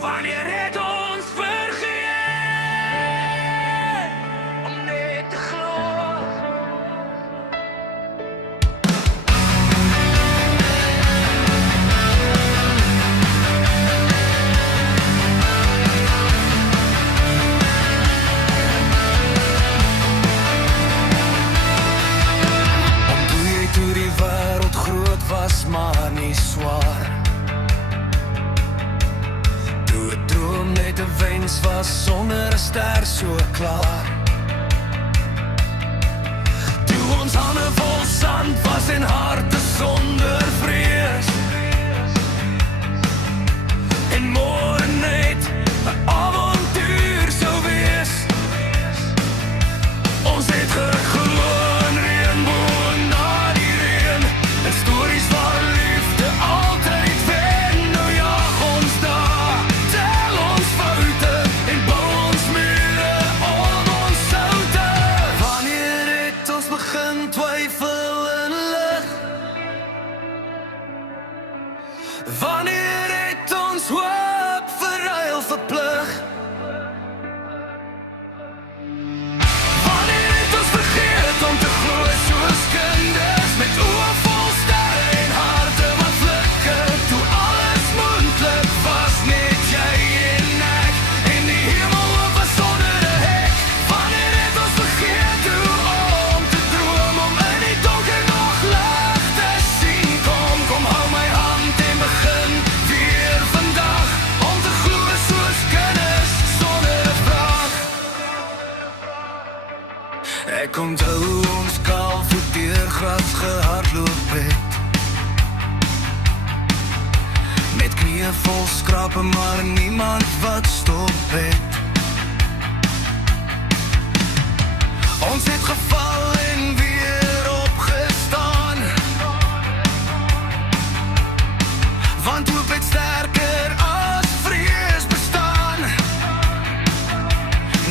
Wanneer het ons vergeet om net te glo. Onthou jy toe die wêreld groot was, maar nie swaar? Net 'n wens was sonder 'n ster so klaar. Toe ons hande vol sand was en harte sonder vrees. En môre net 'n avontuur sou wees. Ons het geglo in reënboë na die reën, en stories van liefde altyd wen. Nou jag ons daar, wanneer het ons hoop verruil vir plig? Wanneer het ons vergeet om te glo soos kinders, met oë vol sterre en harte wat flikker? Toe alles moontlik was, net jy en ek, en die hemel oop was sonder 'n hek. Wanneer het ons vergeet hoe om te droom, om in die donker nog lig te sien? Kom hou my hand en begin weer vandag, om te glo soos kinders sonder 'n vraag. Ek onthou ons kaalvoet deur gras gehardloop het, met knieë vol skrape, maar niemand wat stop het. Ons het geval en weer opgestaan, want hoop het sterker as vrees bestaan.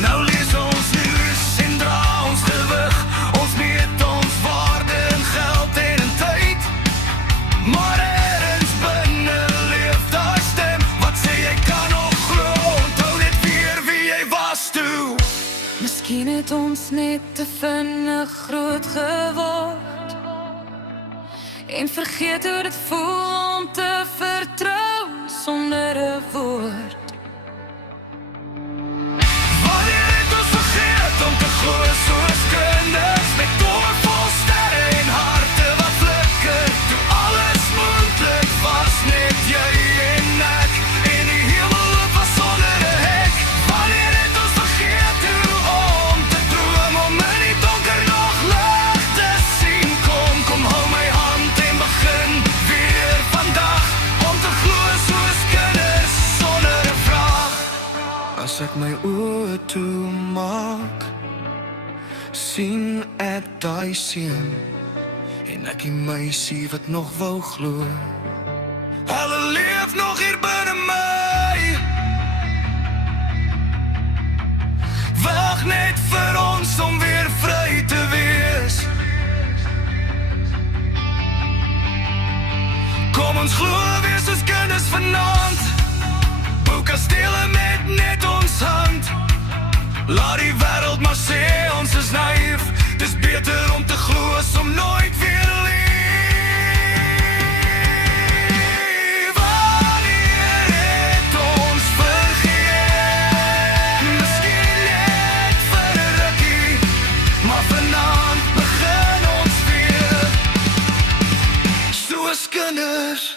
Nou lees ons nuus en dra ons gewig, ons meet ons waarde in geld en in tyd. Maar ergens binne leef daar stem, wat sê jy kan nog glo, onthou net weer wie jy was toe. Miskien het ons net te vinnig groot geword, en vergeet hoe dit voel om te vertrou sonder 'n woord. Wanneer het ons vergeet om te glo soos kinders, met oë vol sterre en harte wat flikker? Toe alles moontlik was, net jy en ek, en die hemel oop was sonder 'n hek. Wanneer het ons vergeet hoe om te droom, om in die donker nog lig te sien? Kom hou my hand en begin weer vandag, om te glo soos kinders sonder 'n vraag. As ek my oë toemaak, sien ek daai seun, en ek die meisie wat nog wou glo. Hulle leef nog hier binne my, wag net vir ons om weer vry te wees. Kom ons glo weer soos kinders vanaand, bou kastele met net ons hand. Laat die wêreld maar sê ons is naïef, dis beter om te glo as om nooit weer lief. Wanneer het ons vergeet, miskien net vir 'n rukkie, maar vanaand begin ons weer soos kinders.